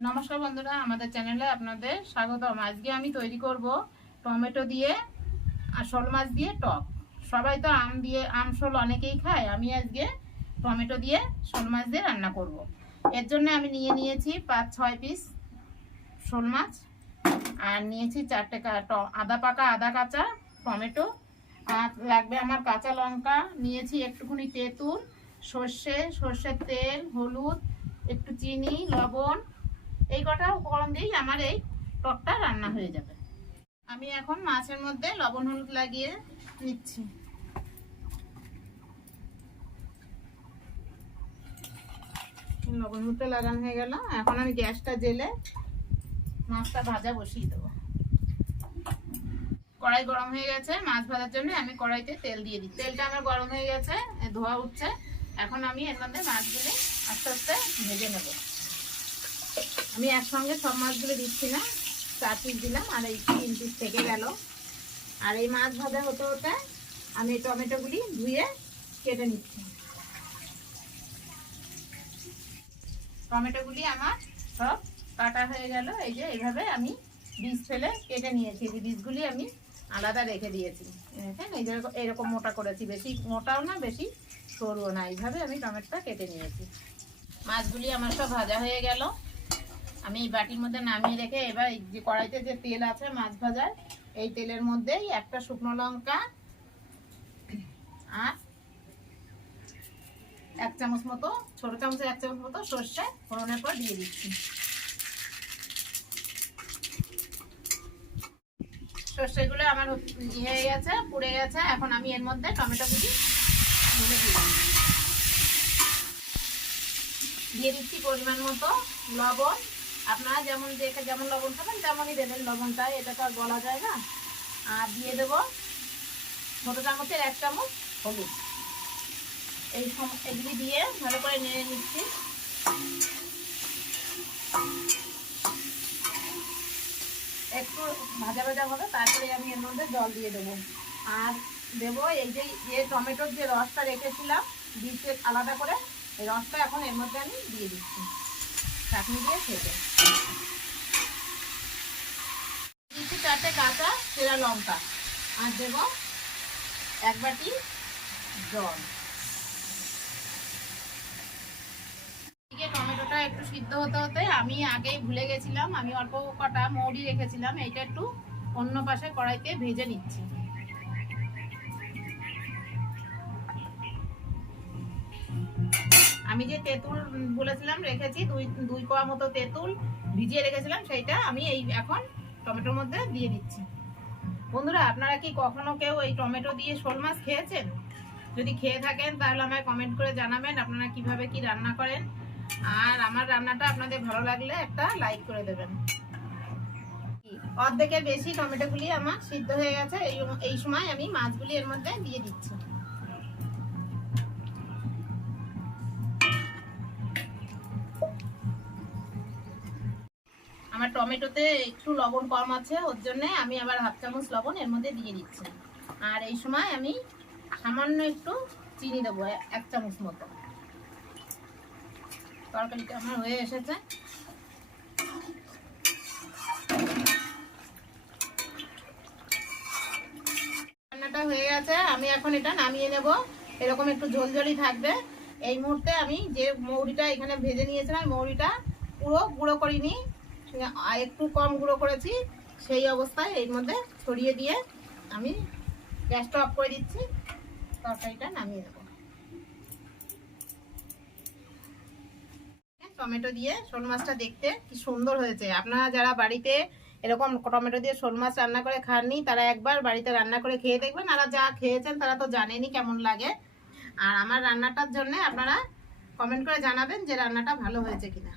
নমস্কার বন্ধুরা, আমাদের চ্যানেলে আপনাদের স্বাগতম। আজকে আমি তৈরি করব টমেটো দিয়ে আর শোল মাছ দিয়ে টক। সবাই তো আম শোল অনেকেই খায়, আমি আজকে টমেটো দিয়ে শোল মাছ দিয়ে রান্না করব। এর জন্য আমি নিয়েছি 5-6 পিস শোল মাছ, আর নিয়েছি 4টে আদা পাকা আদা কাঁচা টমেটো, আর লাগবে আমার কাঁচা লঙ্কা, নিয়েছি একটুখানি তেঁতুল, সর্ষের তেল, হলুদ, একটু চিনি, লবণ। এই কটা উপকরণ দিয়েই আমার এই টকটা রান্না হয়ে যাবে। আমি এখন মাছের মধ্যে লবণ হলুদ লাগিয়ে নিচ্ছি। লবণ হলুদটা লাগানো হয়ে গেল। এখন আমি গ্যাসটা জেলে মাছটা ভাজা বসিয়ে দেবো। কড়াই গরম হয়ে গেছে, মাছ ভাজার জন্য আমি কড়াইতে তেল দিয়ে দিই। তেলটা আমার গরম হয়ে গেছে, ধোয়া উঠছে। এখন আমি এর মধ্যে মাছগুলি আস্তে আস্তে ভেজে নেব। আমি একসঙ্গে সব মাছগুলো দিচ্ছি না, 4 পিস দিলাম আর এই 3 পিস থেকে গেল। আর এই মাছ ভাজা হতে হতে আমি টমেটোগুলি ধুয়ে কেটে নিচ্ছি। টমেটোগুলি আমার সব কাটা হয়ে গেল। এই যে এইভাবে আমি বীজ ফেলে কেটে নিয়েছি। এই বীজগুলি আমি আলাদা রেখে দিয়েছি। হ্যাঁ, এরকম মোটা করেছি, বেশি মোটাও না বেশি সরুও না। এইভাবে আমি টমেটোটা কেটে নিয়েছি। মাছগুলি আমার সব ভাজা হয়ে গেল। আমি এই বাটির মধ্যে নামিয়ে রেখে এবার এই যে কড়াইতে যে তেল আছে মাছ ভাজার, এই তেলের মধ্যেই একটা শুকনো লঙ্কা আর 1 চামচ মতো, ছোট চামচের 1 চামচ মতো সর্ষে ফোড়নের পর দিয়ে দিচ্ছি। সর্ষেগুলো আমার হয়ে গেছে, পুড়ে গেছে। এখন আমি এর মধ্যে টমেটোগুলি ঢেলে দিলাম। দিয়ে দিচ্ছি পরিমাণ মতো লবণ। আপনারা যেমন লবণ খাবেন তেমনই দেবেন লবণটা, এটা তো আর বলা যায় না। আর দিয়ে দেবো ছোট চামচের 1 চামচ হলুদ। এগুলি দিয়ে ভালো করে নেড়ে নিচ্ছি। একটু ভাজা ভাজা হবে, তারপরে আমি এর মধ্যে জল দিয়ে দেবো। আর দেবো এই যে টমেটোর যে রসটা রেখেছিলাম বীজে আলাদা করে, এই রসটা এখন এর মধ্যে আমি দিয়ে দিচ্ছি চাটনি দিয়ে খেতে। দিচ্ছি 4টে কাঁচা চেরা লঙ্কা, আর দেবো 1 বাটি জল। টমেটোটা একটু সিদ্ধ হতে হতে আমি আগেই ভুলে গেছিলাম, আমি অল্প কটা মৌরি রেখেছিলাম, এইটা একটু অন্য পাশে কড়াইতে ভেজে নিচ্ছি। আমি যে তেঁতুল বলেছিলাম রেখেছি, দুই কোয়া মতো তেঁতুল ভিজিয়ে রেখেছিলাম, সেইটা আমি এই এখন টমেটোর মধ্যে দিয়ে দিচ্ছি। বন্ধুরা, আপনারা কি কখনো কেউ এই টমেটো দিয়ে শোল মাছ খেয়েছেন? যদি খেয়ে থাকেন তাহলে আমায় কমেন্ট করে জানাবেন আপনারা কিভাবে কি রান্না করেন। আর আমার রান্নাটা আপনাদের ভালো লাগলে একটা লাইক করে দেবেন। অর্ধেকের বেশি টমেটোগুলি আমার সিদ্ধ হয়ে গেছে। এই সময় আমি মাছগুলি এর মধ্যে দিয়ে দিচ্ছি। আমার টমেটোতে একটু লবণ কম আছে, ওর জন্য আমি আবার 1/2 চামচ লবণ এর মধ্যে দিয়ে দিচ্ছি। আর এই সময় আমি সামান্য একটু চিনি দেবো, 1 চামচ মতো। তরকারিটা আমার হয়ে এসেছে। রান্নাটা হয়ে গেছে, আমি এখন এটা নামিয়ে নেব। এরকম একটু ঝোলঝোলি থাকবে। এই মুহূর্তে আমি যে মৌরিটা এখানে ভেজে নিয়েছিলাম, মৌরিটা পুরো গুঁড়ো করিনি, একটু কম গুঁড়ো করেছি। সেই অবস্থায় এর মধ্যে ছড়িয়ে দিয়ে আমি গ্যাসটা অফ করে দিচ্ছি। তরকারিটা নামিয়ে নেব। টমেটো দিয়ে শোল মাছটা দেখতে কি সুন্দর হয়েছে। আপনারা যারা বাড়িতে এরকম টমেটো দিয়ে শোল মাছ রান্না করে খাননি, তারা একবার বাড়িতে রান্না করে খেয়ে দেখবেন। আর যা খেয়েছেন তারা তো জানেনই কেমন লাগে। আর আমার রান্নাটার জন্য আপনারা কমেন্ট করে জানাবেন যে রান্নাটা ভালো হয়েছে কিনা।